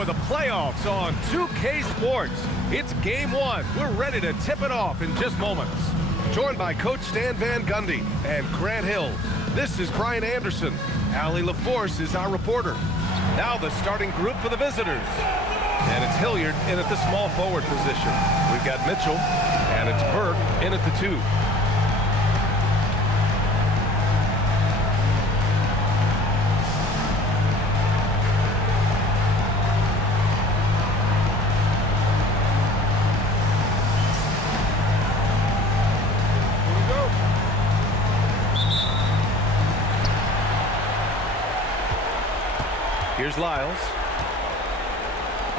for the playoffs on 2K Sports. It's game one. We're ready to tip it off in just moments. Joined by Coach Stan Van Gundy and Grant Hill. This is Brian Anderson. Allie LaForce is our reporter. Now the starting group for the visitors. And it's Hilliard in at the small forward position. We've got Mitchell, and it's Burke in at the 2. Here's Lyles.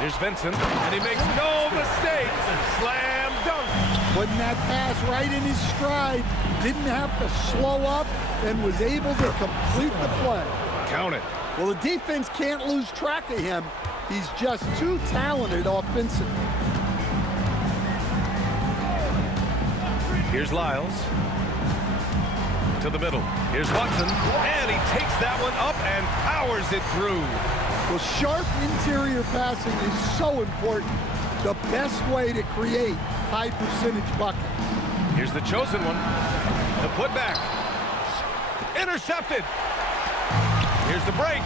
Here's Vincent, and he makes no mistakes. Slam dunk. Putting that pass right in his stride. Didn't have to slow up and was able to complete the play. Count it. Well, the defense can't lose track of him. He's just too talented offensively. Here's Lyles. To the middle. Here's Watson, and he takes that one up and powers it through. Well, sharp interior passing is so important. The best way to create high-percentage buckets. Here's the chosen one. The putback. Intercepted. Here's the break.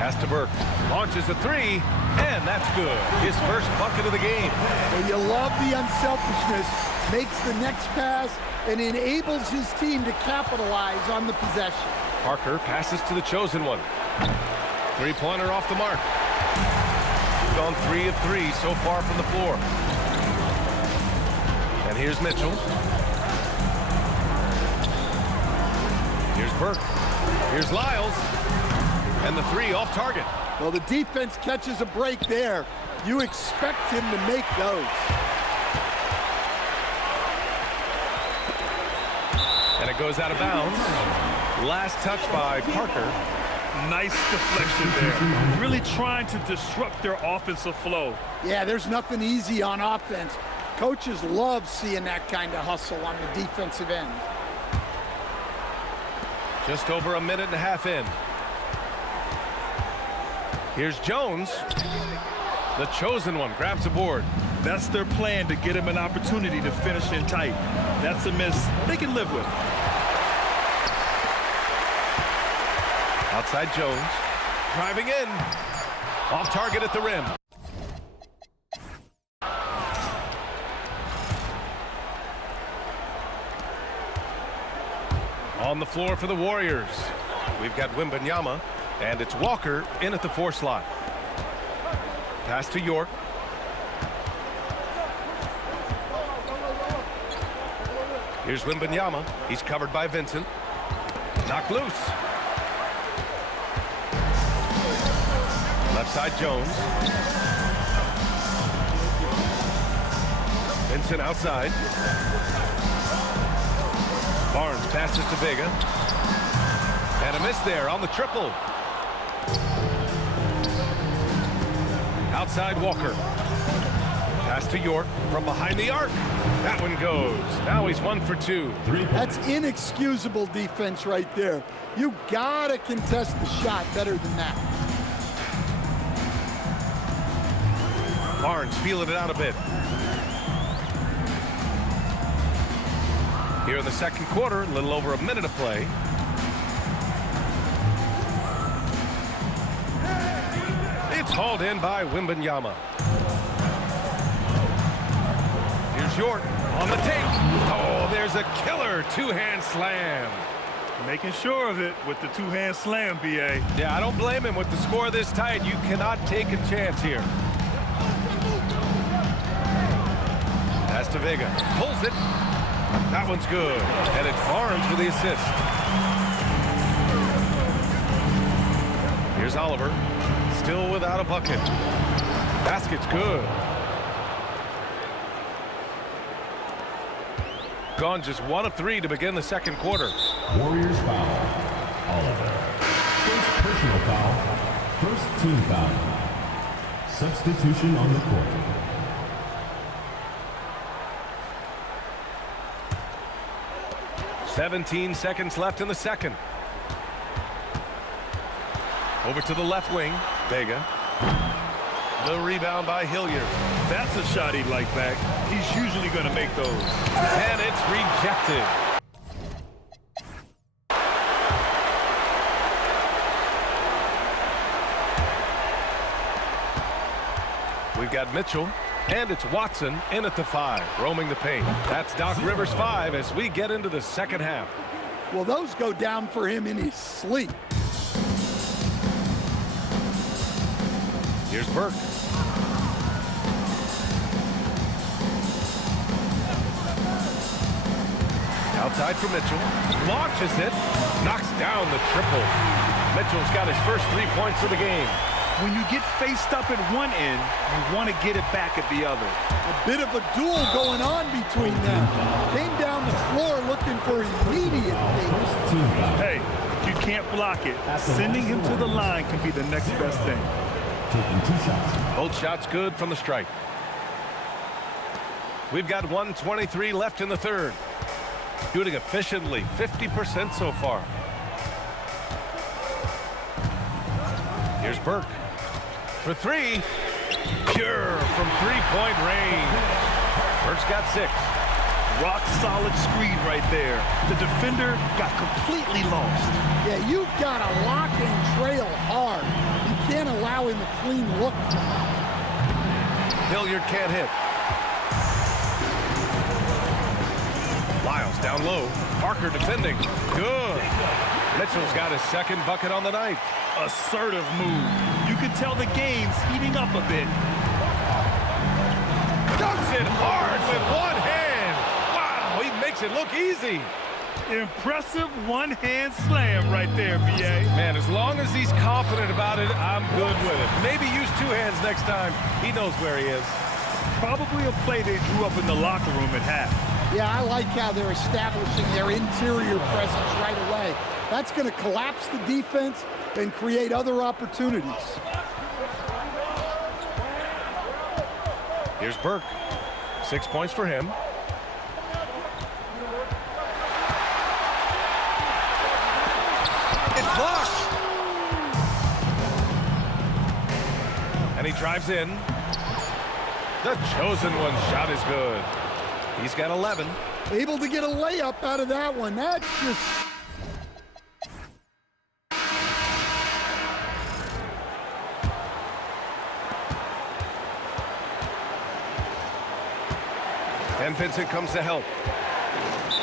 Pass to Burke. Launches a 3, and that's good. His first bucket of the game. Well, you love the unselfishness. Makes the next pass and enables his team to capitalize on the possession. Parker passes to the chosen one. Three-pointer off the mark. Gone 3 of 3 so far from the floor. And here's Mitchell. Here's Burke. Here's Lyles. And the 3 off target. Well, the defense catches a break there. You expect him to make those. And it goes out of bounds. Last touch by Parker. Nice deflection there. Really trying to disrupt their offensive flow. Yeah, there's nothing easy on offense. Coaches love seeing that kind of hustle on the defensive end. Just over a minute and a half in. Here's Jones. The chosen one grabs a board. That's their plan, to get him an opportunity to finish in tight. That's a miss they can live with. Outside Jones. Driving in. Off target at the rim. On the floor for the Warriors. We've got Wembanyama, and it's Walker in at the 4 slot. Pass to York. Here's Wembanyama. He's covered by Vincent. Knocked loose. Left side Jones. Vincent outside. Barnes passes to Vega. And a miss there on the triple. Outside Walker. Pass to York from behind the arc. That one goes. Now he's 1 for 2. That's inexcusable defense right there. You gotta contest the shot better than that. Barnes feeling it out a bit. Here in the second quarter, a little over a minute of play. It's hauled in by Wembanyama. Here's York on the tape. Oh, there's a killer two-hand slam. Making sure of it with the two-hand slam, B.A. Yeah, I don't blame him. With the score this tight, you cannot take a chance here. Pass to Vega. Pulls it. That one's good. And it's Barnes with the assist. Here's Oliver. Still without a bucket. Basket's good. Gone just 1 of 3 to begin the second quarter. Warriors foul. Oliver. First personal foul. First team foul. Substitution on the court. .17 seconds left in the second. Over to the left wing. Vega. The rebound by Hilliard. That's a shot he'd like back. He's usually going to make those. And it's rejected. We've got Mitchell, and it's Watson in at the 5, roaming the paint. That's Doc Rivers' 5 as we get into the second half. Well, those go down for him in his sleep. Here's Burke. Outside for Mitchell. Launches it. Knocks down the triple. Mitchell's got his first 3 points of the game. When you get faced up at one end, you want to get it back at the other. A bit of a duel going on between them. Came down the floor looking for immediate things. Hey, you can't block it. Sending him to the line can be the next best thing. Taking 2 shots. Both shots good from the stripe. We've got 1:23 left in the third. Shooting efficiently, 50% so far. Here's Burke. For 3. Pure from 3-point range. Burke's got 6. Rock solid screen right there. The defender got completely lost. Yeah, you've got to lock and trail hard. You can't allow him a clean look. Hilliard can't hit. Lyles down low. Parker defending. Good. Mitchell's got his second bucket on the night. Assertive move. You can tell the game's heating up a bit. Dunks it hard with one hand. Wow, he makes it look easy. Impressive one-hand slam right there, B.A. Man, as long as he's confident about it, I'm good with it. Maybe use 2 hands next time. He knows where he is. Probably a play they drew up in the locker room at half. Yeah, I like how they're establishing their interior presence right away. That's going to collapse the defense and create other opportunities. Here's Burke. 6 points for him. It's blocked. And he drives in. The chosen one shot is good. He's got 11. Able to get a layup out of that one. That's just... And Vincent comes to help.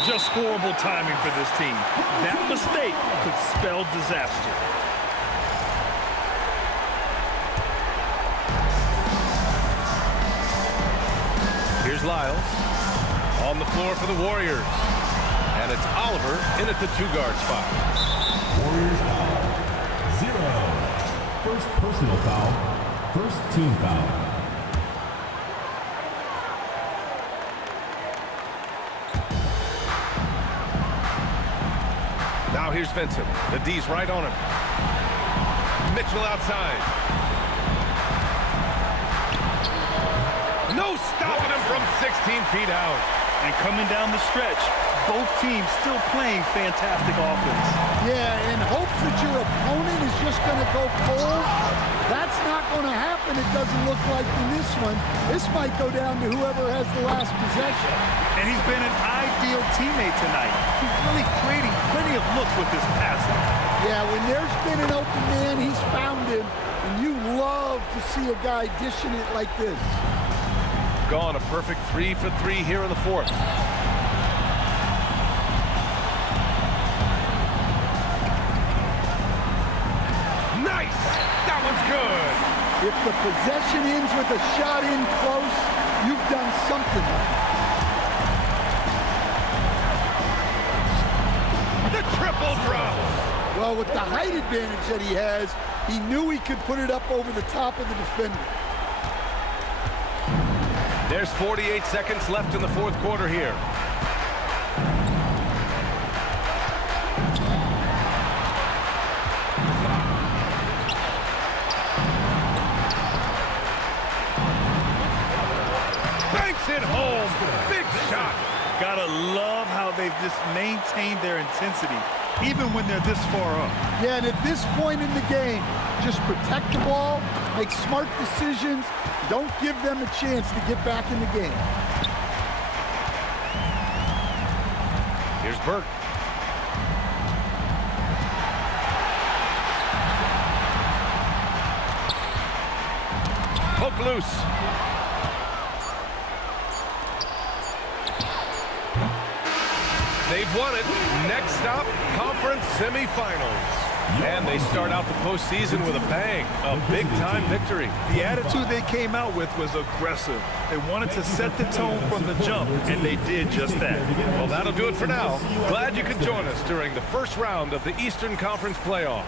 Just horrible timing for this team. That mistake could spell disaster. Here's Lyles on the floor for the Warriors. And it's Oliver in at the 2-guard spot. Warriors foul. 0. First personal foul. First team foul. Now here's Vincent. The D's right on him. Mitchell outside. No stopping him from 16 feet out. And coming down the stretch, both teams still playing fantastic offense. Yeah, in hopes that your opponent is just going to go cold. That's not going to happen, it doesn't look like in this one. This might go down to whoever has the last possession. And he's been an ideal teammate tonight. He's really creating plenty of looks with his passing. Yeah, when there's been an open man, he's found him. And you love to see a guy dishing it like this. Gone a perfect 3 for 3 here in the fourth. Nice! That one's good! If the possession ends with a shot in close, you've done something. The triple drops! Well, with the height advantage that he has, he knew he could put it up over the top of the defender. There's 48 seconds left in the fourth quarter here. Banks it home. Big shot. Gotta love how they've just maintained their intensity. even when they're this far up. Yeah, and at this point in the game, just protect the ball, make smart decisions, don't give them a chance to get back in the game. Here's Burke. Poke loose. They've won it. Next stop, conference semifinals. And they start out the postseason with a bang, a big-time victory. The attitude they came out with was aggressive. They wanted to set the tone from the jump, and they did just that. Well, that'll do it for now. Glad you could join us during the first round of the Eastern Conference playoffs.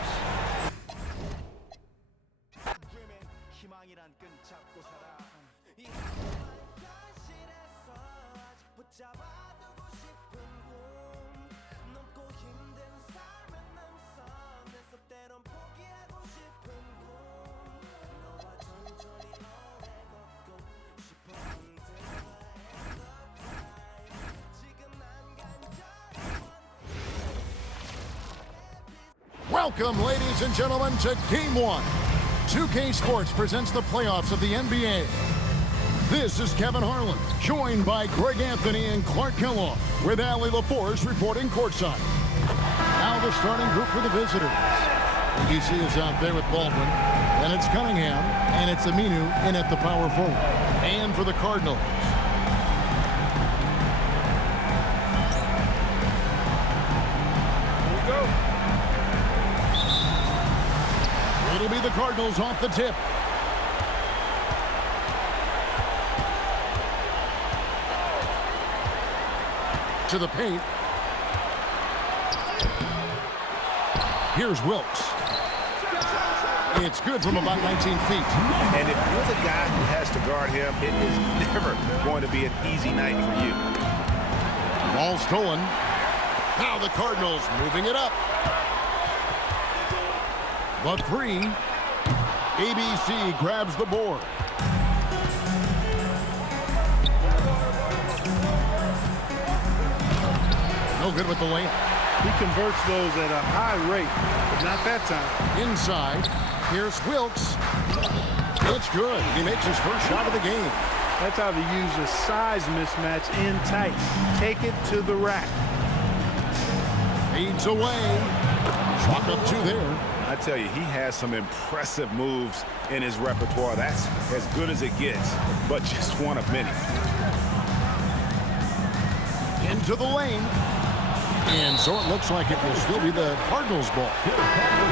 Welcome, ladies and gentlemen, to Game 1. 2K Sports presents the playoffs of the NBA. This is Kevin Harlan, joined by Greg Anthony and Clark Kellogg, with Allie LaForce reporting courtside. Now the starting group for the visitors. ABC is out there with Baldwin, and it's Cunningham, and it's Aminu in at the power forward. And for the Cardinals, it'll be the Cardinals off the tip. To the paint. Here's Wilkes. It's good from about 19 feet. And if you're the guy who has to guard him, it is never going to be an easy night for you. Ball stolen. Now the Cardinals moving it up. The three. ABC grabs the board. No good with the layup. He converts those at a high rate, but not that time. Inside, here's Wilkes. It's good. He makes his first shot of the game. That's how they use a size mismatch in tight. Take it to the rack. Feeds away. Chalk up two there. I tell you, he has some impressive moves in his repertoire. That's as good as it gets, but just one of many. Into the lane. And so it looks like it will still be the Cardinals' ball.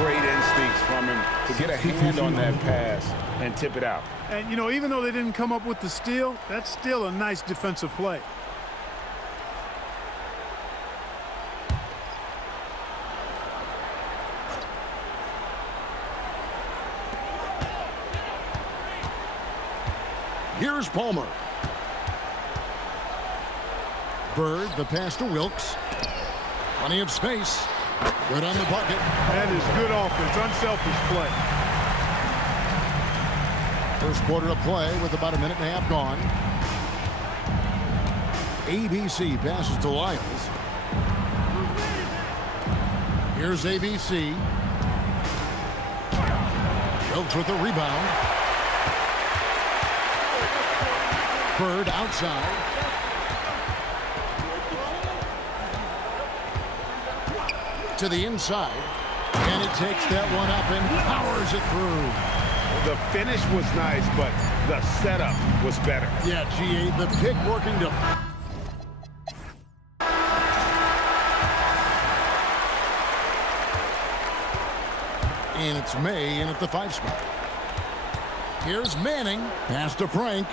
Great instincts from him to get a hand on that pass and tip it out. And, you know, even though they didn't come up with the steal, that's still a nice defensive play. Here's Palmer. Bird, the pass to Wilkes. Plenty of space. Good on the bucket. That is good offense, unselfish play. First quarter of play with about a minute and a half gone. ABC passes to Lyles. Here's ABC. Wilkes with the rebound. Bird outside. To the inside. And he takes that one up and powers it through. The finish was nice, but the setup was better. Yeah, G.A., the pick working to... And it's May in at the 5 spot. Here's Manning. Pass to Frank.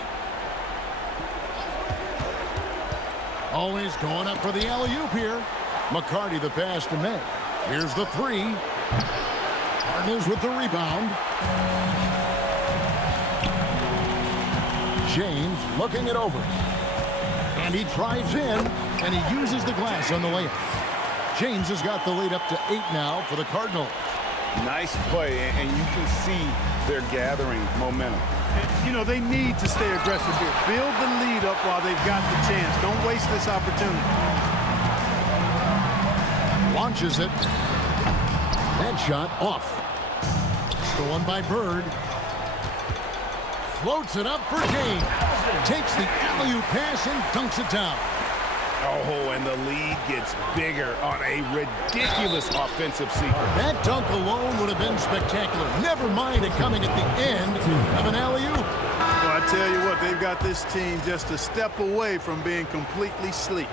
Always going up for the alley-oop here. McCarty the pass to May. Here's the 3. Cardinals with the rebound. James looking it over. And he drives in, and he uses the glass on the layup. James has got the lead up to 8 now for the Cardinals. Nice play, and you can see they're gathering momentum. And, you know, they need to stay aggressive here. Build the lead up while they've got the chance. Don't waste this opportunity. Launches it. That shot off. Stolen by Bird. Floats it up for James. Takes the alley-oop pass and dunks it down. Oh, and the lead gets bigger on a ridiculous offensive sequence. That dunk alone would have been spectacular. Never mind it coming at the end of an alley-oop. Well, I tell you what, they've got this team just a step away from being completely sleek.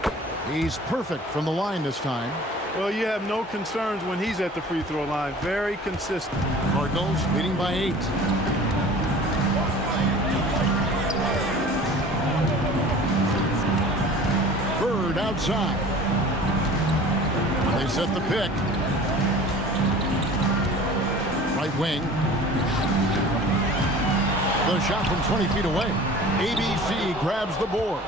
He's perfect from the line this time. Well, you have no concerns when he's at the free throw line. Very consistent. Cardinals leading by 8. Bird outside. They set the pick. Right wing. The shot from 20 feet away. ABC grabs the board.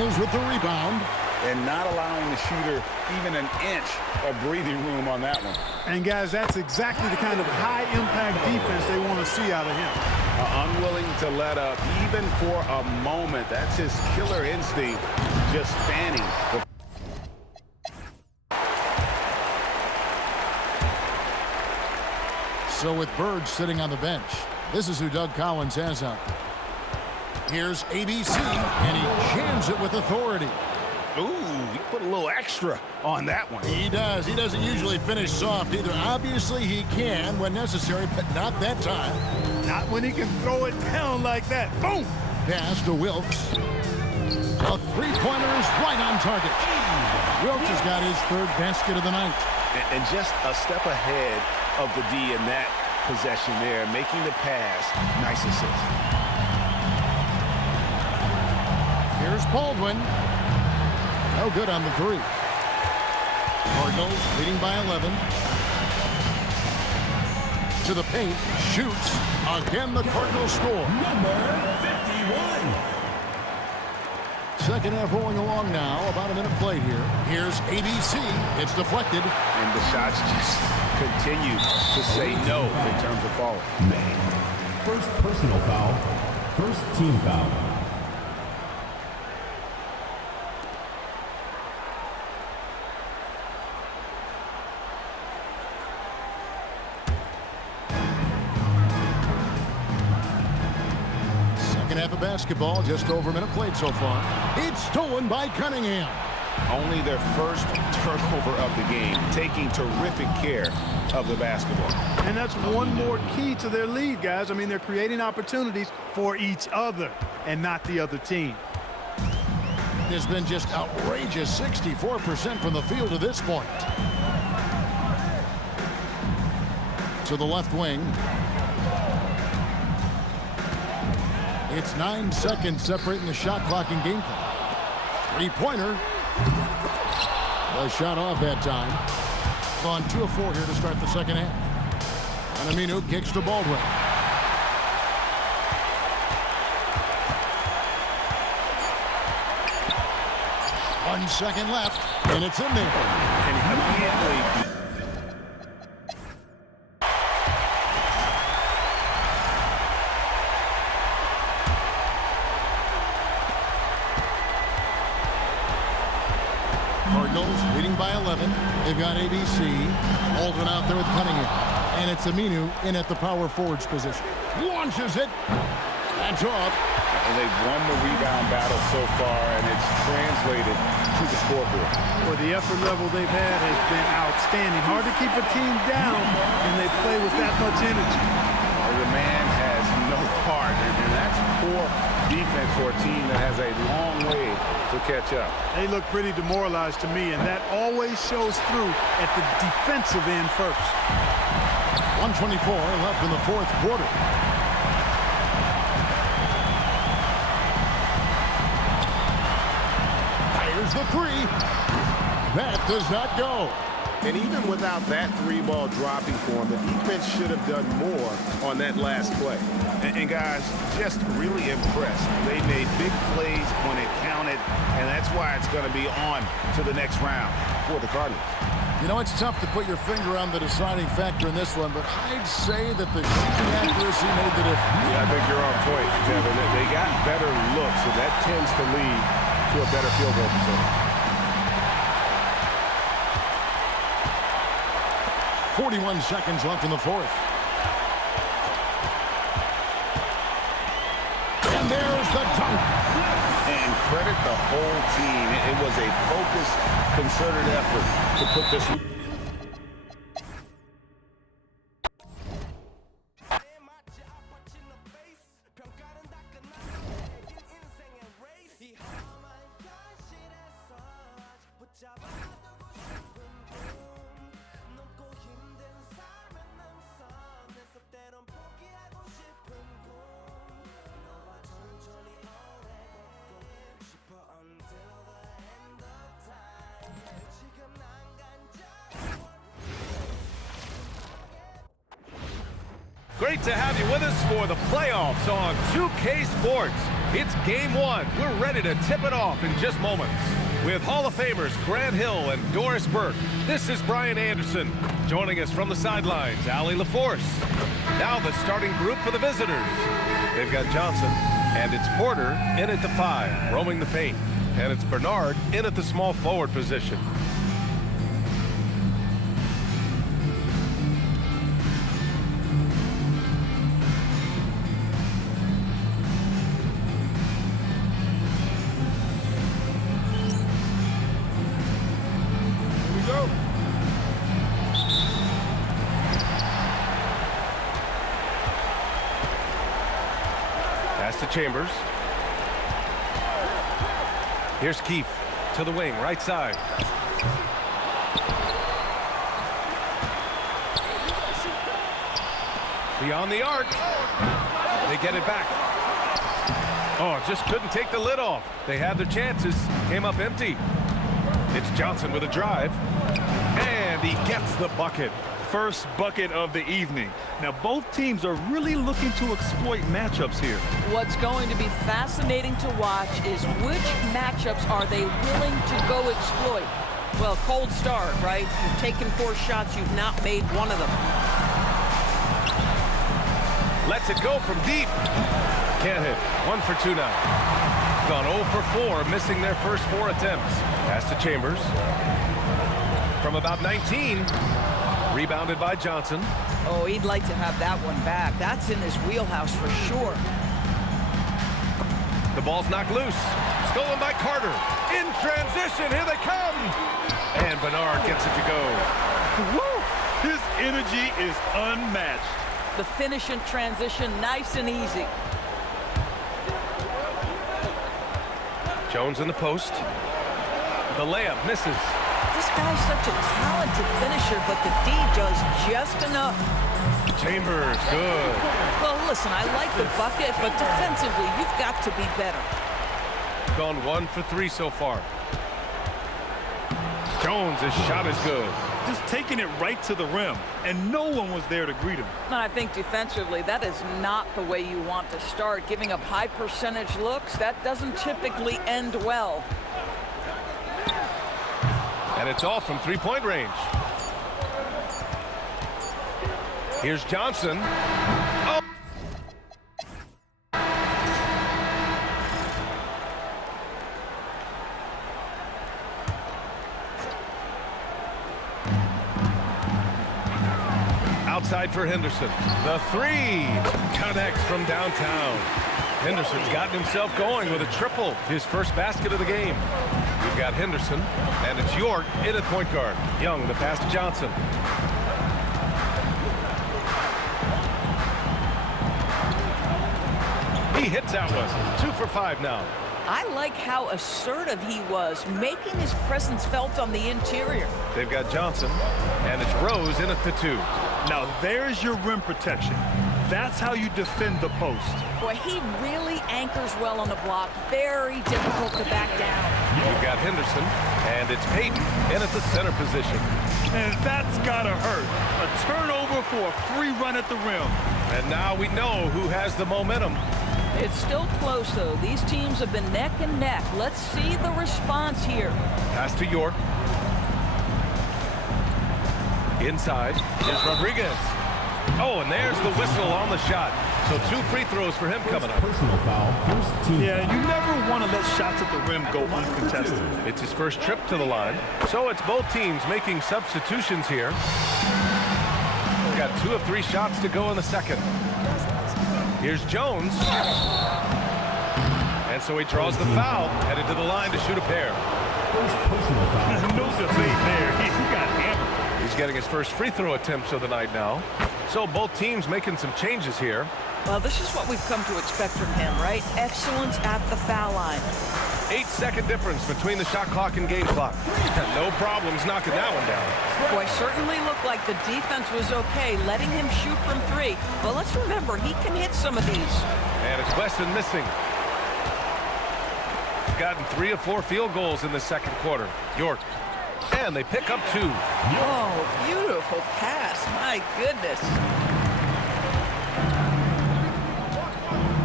Cardinals with the rebound. And not allowing the shooter even an inch of breathing room on that one. And, guys, that's exactly the kind of high-impact defense they want to see out of him. Unwilling to let up even for a moment. That's his killer instinct, just fanning. So with Bird sitting on the bench, this is who Doug Collins has out there. Here's ABC, and he jams it with authority. Ooh, he put a little extra on that one. He does. He doesn't usually finish soft either. Obviously, he can when necessary, but not that time. Not when he can throw it down like that. Boom! Pass to Wilkes. A three-pointer is right on target. Wilkes has got his third basket of the night. And just a step ahead of the D in that possession there, making the pass. Nice assist. Here's Baldwin. No good on the three. Cardinals leading by 11. To the paint. Shoots. Again, the Cardinals score. Number 51. Second half rolling along now. About a minute played here. Here's ABC. It's deflected. And the shots just continue to say no in terms of falling. First personal foul. First team foul. Half of basketball, just over a minute played so far. It's stolen by Cunningham. Only their first turnover of the game, taking terrific care of the basketball. And that's one more key to their lead, guys. I mean, they're creating opportunities for each other and not the other team. It's been just outrageous 64% from the field to this point. To the left wing. It's 9 seconds separating the shot clock and game clock. Three-pointer. The shot off that time. On 2 of 4 here to start the second half. And Aminu kicks to Baldwin. One second left, and it's in there. And immediately... Cardinals leading by 11. They've got ABC. Baldwin out there with Cunningham. And it's Aminu in at the power forwards position. Launches it. That's off. And they've won the rebound battle so far, and it's translated to the scoreboard. Well, the effort level they've had has been outstanding. Hard to keep a team down when they play with that much energy. The man has no heart, and that's poor defense for a team that has a long way to catch up. They look pretty demoralized to me, and that always shows through at the defensive end first. 1:24 left in the fourth quarter. Fires the three. That does not go. And even without that three ball dropping for him, the defense should have done more on that last play. And guys, just really impressed. They made big plays when it counted, and that's why it's going to be on to the next round for the Cardinals. You know, it's tough to put your finger on the deciding factor in this one, but I'd say that the shooting accuracy made the difference. Yeah, I think you're on point, Kevin. They got better looks, and that tends to lead to a better field goal percentage. 41 seconds left in the fourth. And there's the dunk. And credit the whole team. It was a focused, concerted effort to put this. Great to have you with us for the playoffs on 2K Sports. It's game one. We're ready to tip it off in just moments. With Hall of Famers Grant Hill and Doris Burke, this is Brian Anderson. Joining us from the sidelines, Allie LaForce. Now the starting group for the visitors. They've got Johnson, and it's Porter in at the 5, roaming the paint. And it's Bernard in at the small forward position. To Chambers. Here's Keefe to the wing, right side. Beyond the arc. They get it back. Oh, just couldn't take the lid off. They had their chances, came up empty. It's Johnson with a drive, and he gets the bucket. First bucket of the evening. Now, both teams are really looking to exploit matchups here. What's going to be fascinating to watch is which matchups are they willing to go exploit. Well, cold start, right? You've taken 4 shots, you've not made one of them. Lets it go from deep. Can't hit. 1 for 2 now. Gone 0 for 4, missing their first 4 attempts. Pass to Chambers. From about 19. Rebounded by Johnson. Oh, he'd like to have that one back. That's in his wheelhouse for sure. The ball's knocked loose. Stolen by Carter. In transition, here they come. And Bernard gets it to go. Woo! His energy is unmatched. The finish in transition, nice and easy. Jones in the post. The layup misses. This guy's such a talented finisher, but the D does just enough. Chambers, good. Well, listen, I like the bucket, but defensively, you've got to be better. Gone 1 for 3 so far. Jones, his shot is good. Just taking it right to the rim, and no one was there to greet him. And I think defensively, that is not the way you want to start. Giving up high percentage looks, that doesn't typically end well. And it's all from 3-point range. Here's Johnson. Oh! Outside for Henderson. The 3 connects from downtown. Henderson's gotten himself going with a triple, his first basket of the game. We've got Henderson, and it's York in at point guard. Young, the pass to Johnson. He hits that one. 2 for 5 now. I like how assertive he was, making his presence felt on the interior. They've got Johnson, and it's Rose in at the 2. Now there's your rim protection. That's how you defend the post. Boy, he really anchors well on the block. Very difficult to back down. We've got Henderson, and it's Payton in at the center position. And that's gotta hurt. A turnover for a free run at the rim. And now we know who has the momentum. It's still close, though. These teams have been neck and neck. Let's see the response here. Pass to York. Inside is Rodriguez. Oh, and there's the whistle on the shot. So 2 free throws for him coming up. Personal foul, first team. Yeah, you never want to let shots at the rim go uncontested. It's his first trip to the line. So it's both teams making substitutions here. We've got 2 of 3 shots to go in the second. Here's Jones. And so he draws the foul, headed to the line to shoot a pair. First personal foul. No debate there. He got hammered. He's getting his first free throw attempts of the night now. So both teams making some changes here. Well, this is what we've come to expect from him, right? Excellence at the foul line. 8-second difference between the shot clock and game clock. No problems knocking that one down. Boy, certainly looked like the defense was okay, letting him shoot from 3. But let's remember, he can hit some of these. And it's Wesson missing. He's gotten 3 of 4 field goals in the second quarter. York. And they pick up 2. Oh, beautiful pass. My goodness.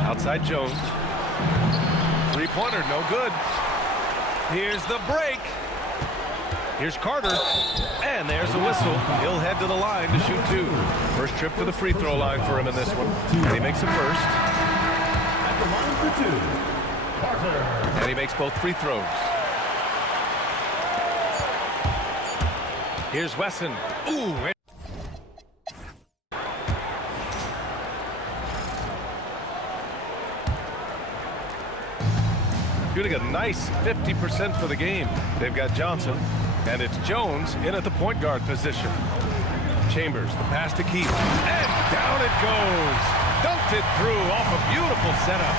Outside Jones. 3-pointer, no good. Here's the break. Here's Carter. And there's the whistle. He'll head to the line to shoot 2. First trip to the free throw line for him in this one. And he makes the first. At the line for 2, Carter. And he makes both free throws. Here's Wesson. Ooh. Shooting a nice 50% for the game. They've got Johnson, and it's Jones in at the point guard position. Chambers, the pass to Keith, and down it goes. Dunked it through off a beautiful setup.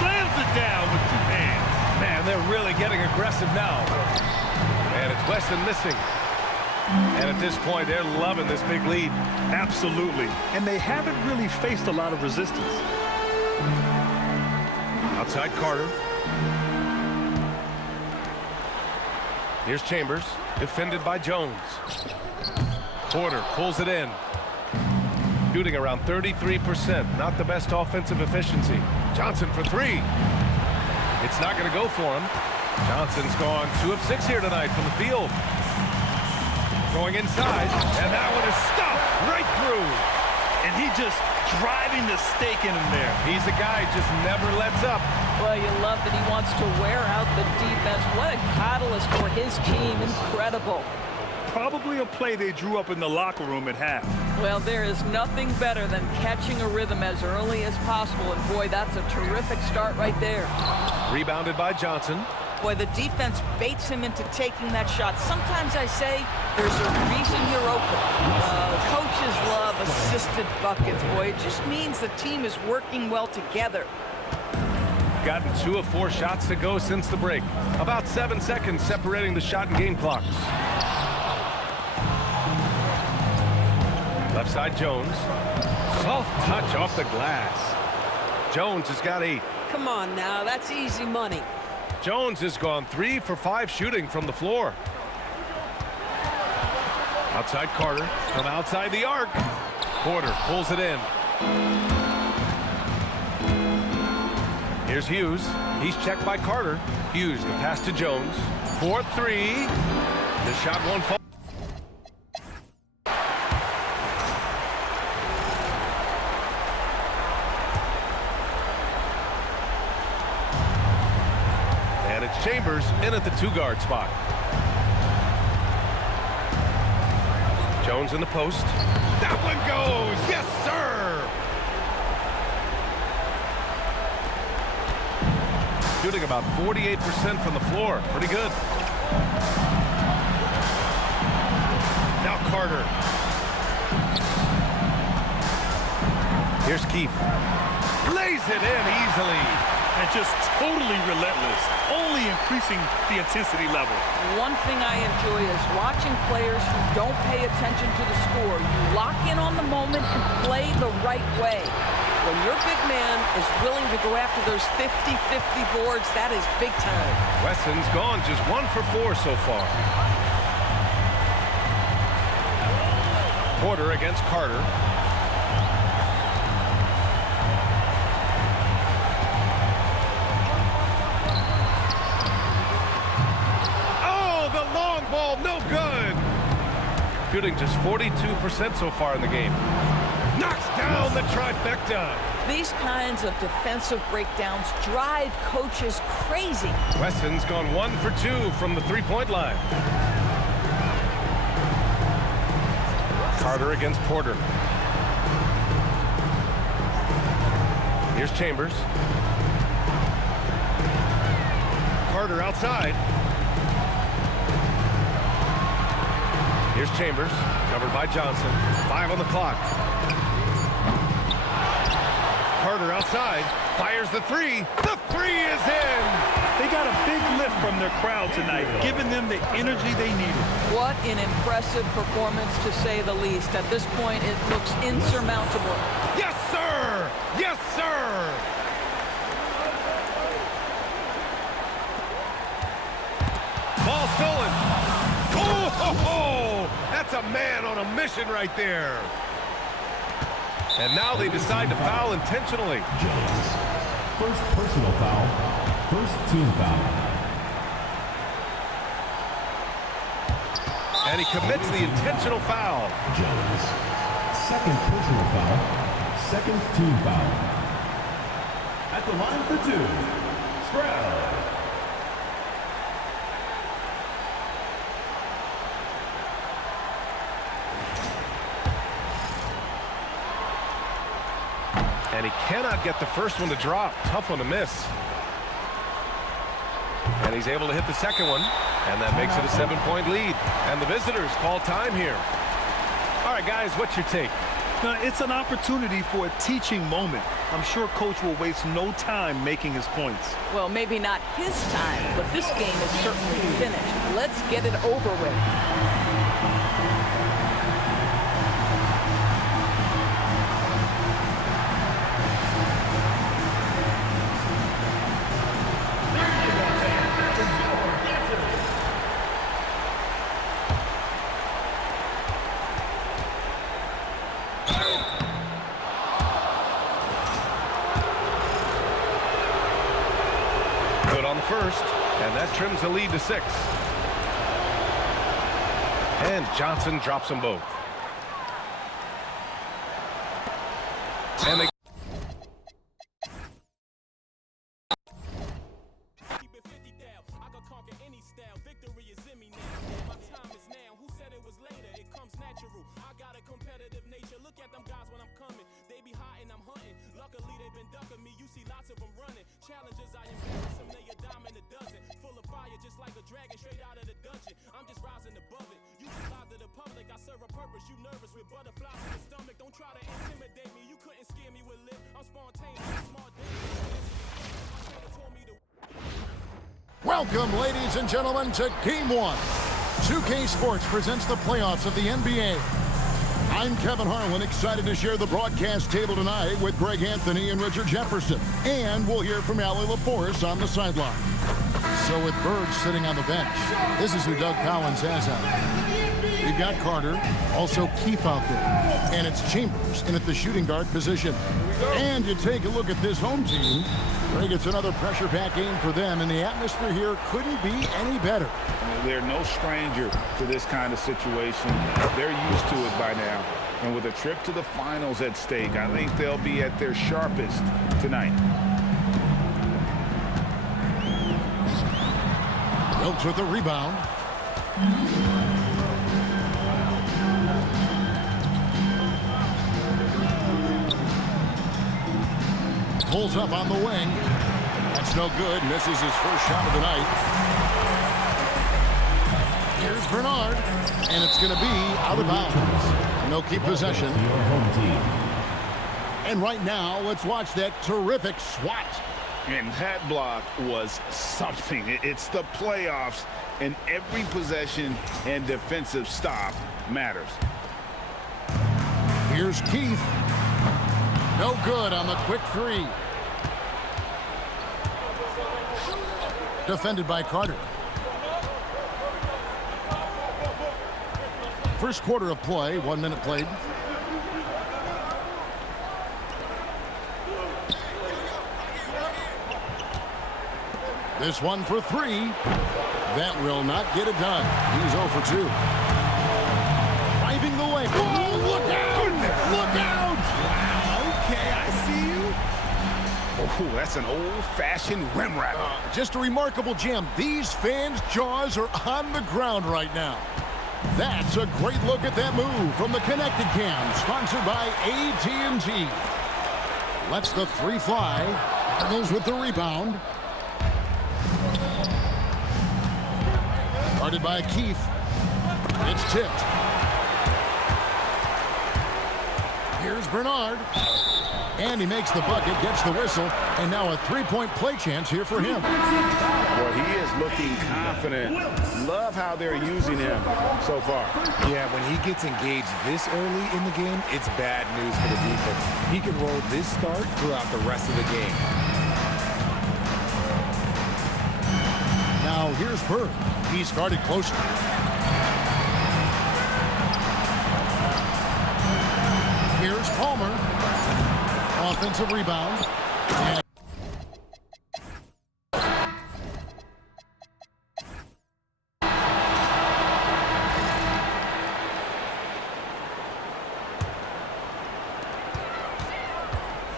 Slams it down with 2 hands. Man, they're really getting aggressive now. And it's Wesson missing. And at this point, they're loving this big lead. Absolutely. And they haven't really faced a lot of resistance. Outside Carter. Here's Chambers, defended by Jones. Porter pulls it in. Shooting around 33%. Not the best offensive efficiency. Johnson for 3. It's not going to go for him. Johnson's gone 2 of 6 here tonight from the field. Going inside, and that one is stuffed right through. And he just driving the stake in him there. He's a guy who just never lets up. Well, you love that he wants to wear out the defense. What a catalyst for his team. Incredible. Probably a play they drew up in the locker room at half. Well, there is nothing better than catching a rhythm as early as possible. And, boy, that's a terrific start right there. Rebounded by Johnson. Boy, the defense baits him into taking that shot. Sometimes I say there's a reason you're open. Coaches love assisted buckets, boy. It just means the team is working well together. Gotten 2 of 4 shots to go since the break. About 7 seconds separating the shot and game clocks. Left side Jones. Soft touch off the glass. Jones has got 8. Come on now, that's easy money. Jones has gone 3 for 5 shooting from the floor. Outside Carter from outside the arc. Porter pulls it in. Here's Hughes. He's checked by Carter. Hughes, the pass to Jones. 4-3. The shot won't fall. And it's Chambers in at the 2-guard spot. Jones in the post. That one goes! Yes, sir! Shooting about 48% from the floor. Pretty good. Now Carter. Here's Keith. Lays it in easily. And just totally relentless, only increasing the intensity level. One thing I enjoy is watching players who don't pay attention to the score. You lock in on the moment and play the right way. When your big man is willing to go after those 50-50 boards, that is big time. Wesson's gone just 1 for 4 so far. Porter against Carter. Oh, the long ball, no good. shooting just 42% so far in the game. Knocks down the trifecta. These kinds of defensive breakdowns drive coaches crazy. Weston's gone 1 for 2 from the three-point line. Carter against Porter. Here's Chambers. Carter outside. Here's Chambers, covered by Johnson. 5 on the clock. Carter outside, fires the three. The three is in! They got a big lift from their crowd tonight, giving them the energy they needed. What an impressive performance, to say the least. At this point, it looks insurmountable. Yes, sir! Yes, sir! Ball stolen. Oh, ho, ho! That's a man on a mission right there. And now they decide to foul intentionally. Jones. First personal foul. First team foul. And he commits the intentional foul. Jones. Second personal foul. Second team foul. At the line for 2. Stroud. And he cannot get the first one to drop. Tough one to miss. And he's able to hit the second one. And that makes it a 7-point lead. And the visitors call time here. All right, guys, what's your take? It's an opportunity for a teaching moment. I'm sure Coach will waste no time making his points. Well, maybe not his time, but this game is certainly finished. Let's get it over with. First, and that trims the lead to 6. And Johnson drops them both. And they Welcome, ladies and gentlemen, to Game 1. 2K Sports presents the playoffs of the NBA. I'm Kevin Harlan, excited to share the broadcast table tonight with Greg Anthony and Richard Jefferson. And we'll hear from Allie LaForce on the sideline. So with Bird sitting on the bench, this is who Doug Collins has out there. We've got Carter, also Keith out there. And it's Chambers in at the shooting guard position. And you take a look at this home team. Greg, it's another pressure-packed game for them, and the atmosphere here couldn't be any better. They're no stranger to this kind of situation. They're used to it by now. And with a trip to the finals at stake, I think they'll be at their sharpest tonight. Wilkes with the rebound. Pulls up on the wing. That's no good. Misses his first shot of the night. Here's Bernard. And it's going to be out of bounds. And they'll keep possession. Your home team. And right now, let's watch that terrific swat. And that block was something. It's the playoffs, and every possession and defensive stop matters. Here's Keith. No good on the quick three. Defended by Carter. First quarter of play, 1 minute played. This one for 3. That will not get it done. He's 0 for 2. Whoa, look out! Look out! Okay, I see you. Oh, that's an old-fashioned rim wrap. Just a remarkable gem. These fans' jaws are on the ground right now. That's a great look at that move from the Connected Cam, sponsored by AT&T. Lets the three fly. Cardinals with the rebound. Guarded by Keith. It's tipped. Here's Bernard. And he makes the bucket, gets the whistle, and now a three-point play chance here for him. Well, he is looking confident. Love how they're using him so far. Yeah, when he gets engaged this early in the game, it's bad news for the defense. He can roll this start throughout the rest of the game. Now here's Bird. He's guarded closely. Here's Palmer. Offensive rebound. And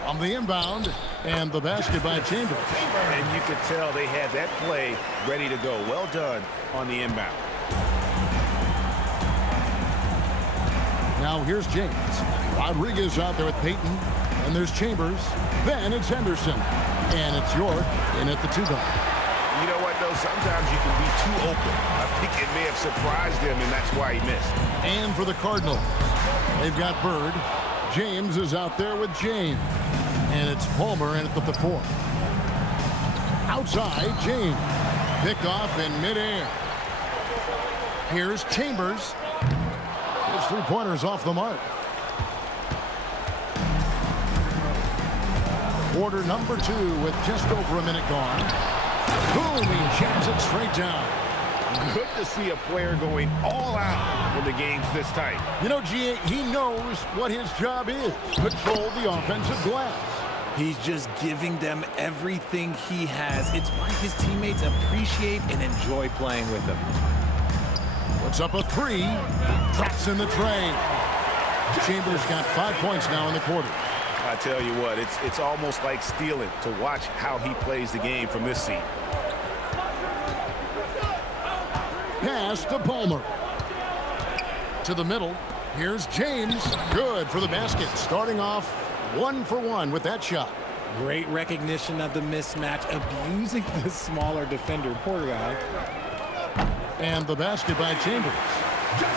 from the inbound, and the basket by Chambers. And you could tell they had that play ready to go. Well done on the inbound. Now here's James. Rodriguez out there with Peyton. And there's Chambers. Then it's Henderson. And it's York in at the two-guard. You know what, though? Sometimes you can be too open. I think it may have surprised him, and that's why he missed. And for the Cardinals, they've got Bird. James is out there with James. And it's Palmer in at the four. Outside, James. Picked off in midair. Here's Chambers. His three-pointer's off the mark. Quarter number 2 with just over a minute gone. Boom, he jams it straight down. Good to see a player going all out when the game's this tight. You know, G.A., he knows what his job is. Control the offensive glass. He's just giving them everything he has. It's why his teammates appreciate and enjoy playing with him. Puts up a three. Drops in the tray. Chambers got 5 points now in the quarter. I tell you what, it's almost like stealing to watch how he plays the game from this seat. Pass to Palmer. To the middle. Here's James. Good for the basket. Starting off 1 for 1 with that shot. Great recognition of the mismatch, abusing the smaller defender. Poor guy. And the basket by Chambers.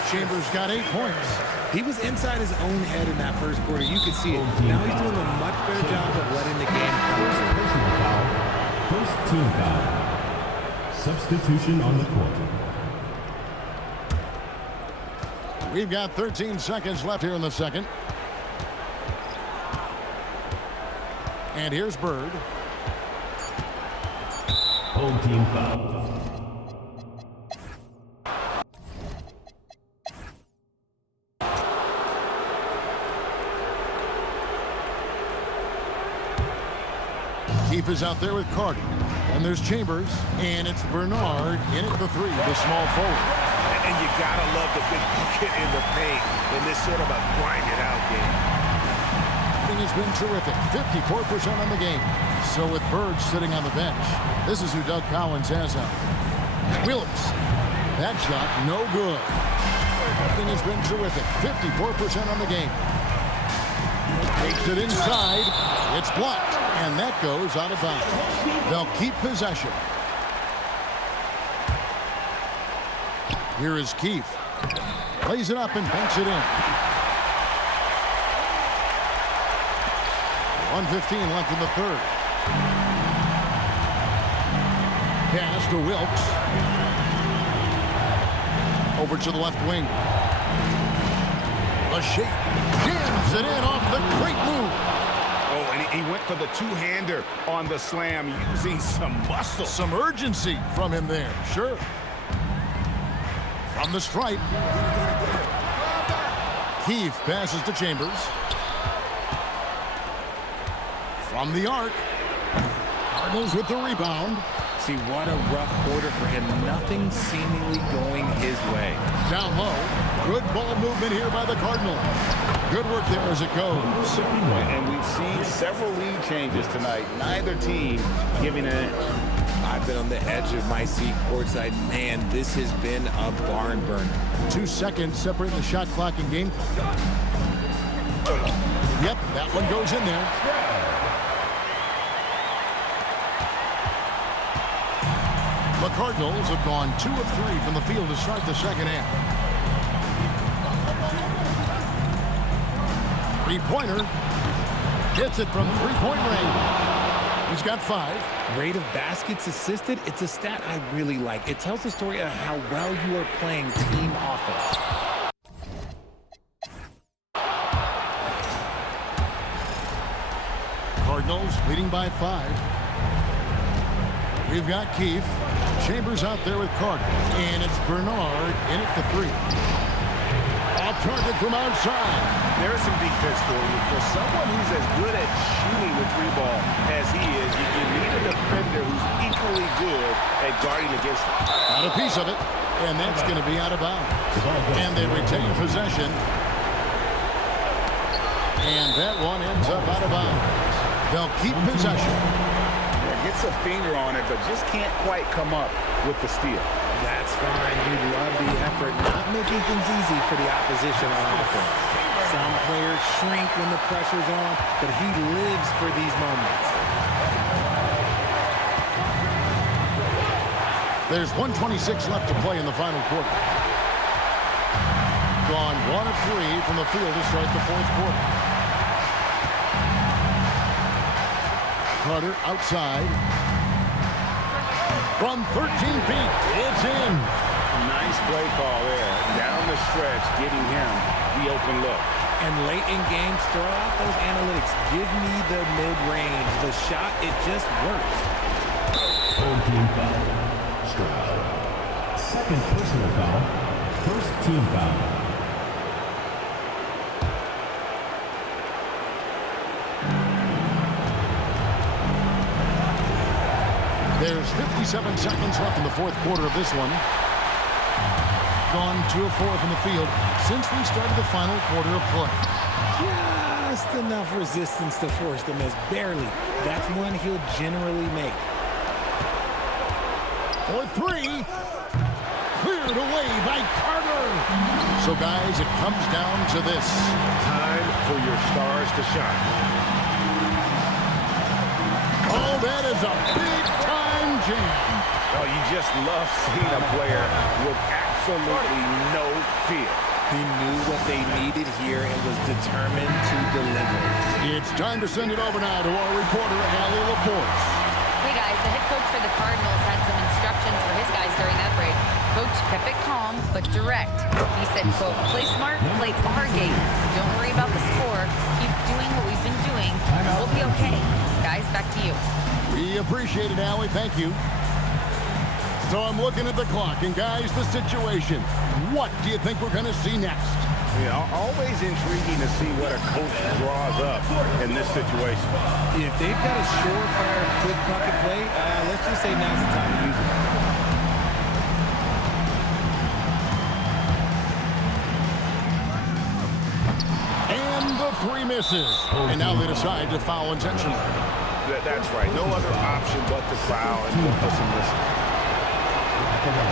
Chambers got 8 points. He was inside his own head in that first quarter. You could see it. Now he's doing a much better job of letting the game come. Personal foul. First team foul. Substitution on the court. We've got 13 seconds left here in the second. And here's Bird. Home team foul. Keefe is out there with Carter. And there's Chambers. And it's Bernard in at the three, the small forward. And you gotta love the big bucket in the paint in this sort of a grind-it-out game. Has been terrific. 54% on the game. So with Bird sitting on the bench, this is who Doug Collins has out. Williams. That shot, no good. Everything has been terrific. 54% on the game. Takes it inside. It's blocked. And that goes out of bounds. They'll keep possession. Here is Keith. Plays it up and banks it in. 1:15 left in the third. Pass to Wilkes. Over to the left wing. A shake. Jams it in off the great move. Oh, and he went for the two-hander on the slam using some muscle. Some urgency from him there. Sure. From the stripe. Keith passes to Chambers. From the arc. Cardinals with the rebound. See, what a rough quarter for him. Nothing seemingly going his way. Down low. Good ball movement here by the Cardinals. Good work there as it goes. And we've seen several lead changes tonight. Neither team giving an inch. I've been on the edge of my seat courtside. Man, this has been a barn burner. 2 seconds separating the shot clock and game clock. Yep, that one goes in there. The Cardinals have gone 2 of 3 from the field to start the second half. Three-pointer. Hits it from three-point range. He's got 5. Rate of baskets assisted, it's a stat I really like. It tells the story of how well you are playing team offense. Cardinals leading by 5. We've got Keefe. Chambers out there with Carter. And it's Bernard in at the 3. Off target from outside. There's some defense for you. For someone who's as good at shooting the 3 ball as he is, you need a defender who's equally good at guarding against him. Got a piece of it. And that's going to be out of bounds. And they retain possession. And that one ends up out of bounds. They'll keep possession. Gets a finger on it, but just can't quite come up with the steal. That's fine. You love the effort, not making things easy for the opposition on offense. Some players shrink when the pressure's on, but he lives for these moments. There's 1:26 left to play in the final quarter. Gone 1 of 3 from the field to start the fourth quarter. Carter outside. From 13 feet, it's in. Nice play call there. Down the stretch, getting him the open look. And late in games, throw out those analytics. Give me the mid-range. The shot, it just works. Home team foul. Strike. Second personal foul. First team foul. There's 57 seconds left in the fourth quarter of this one. Gone 2 of 4 from the field since we started the final quarter of play. Just enough resistance to force the miss. Barely. That's one he'll generally make. For 3. Cleared away by Carter. So, guys, it comes down to this. Time for your stars to shine. Oh, that is a big-time jam. Oh, you just love seeing a player with absolutely no fear. He knew what they needed here and was determined to deliver. It's time to send it over now to our reporter, Allie LaForce. Hey, guys, the head coach for the Cardinals had some instructions for his guys during that break. Coach kept it calm but direct. He said, quote, play smart, play our game. Don't worry about the score. Keep doing what we've been doing. We'll be okay. Guys, back to you. We appreciate it, Allie. Thank you. So I'm looking at the clock, and guys, the situation. What do you think we're going to see next? Yeah, always intriguing to see what a coach draws up in this situation. If they've got a surefire quick bucket play, let's just say now's the time to use it. And the 3 misses. And now they decide to foul intentionally. That's right. No other option but to foul and put some misses.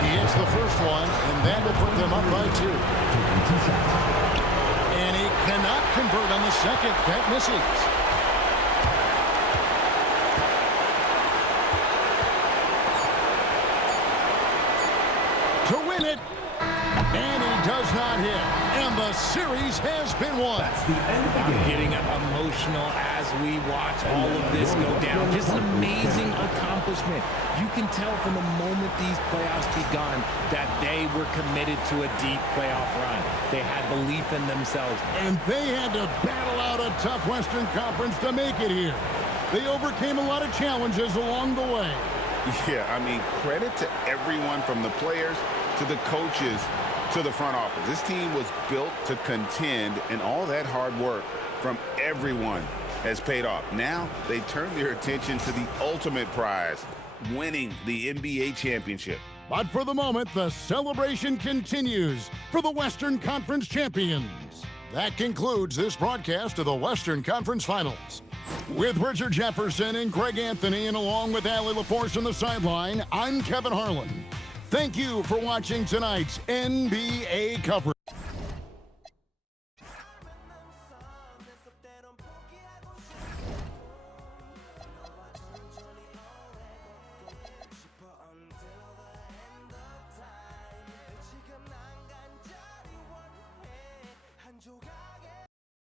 He hits the first one, and that will put them up by 2. And he cannot convert on the second. That misses. To win it, and he does not hit. And the series has been won. I'm getting emotional as we watch all of this go down. Just an amazing accomplishment. You can tell from the moment these playoffs begun that they were committed to a deep playoff run. They had belief in themselves. And they had to battle out a tough Western Conference to make it here. They overcame a lot of challenges along the way. Yeah, I mean, credit to everyone from the players to the coaches to the front office. This team was built to contend, and all that hard work from everyone has paid off. Now they turn their attention to the ultimate prize, winning the NBA championship. But for the moment, the celebration continues for the Western Conference champions. That concludes this broadcast of the Western Conference Finals. With Richard Jefferson and Greg Anthony, and along with Allie LaForce on the sideline, I'm Kevin Harlan. Thank you for watching tonight's NBA coverage.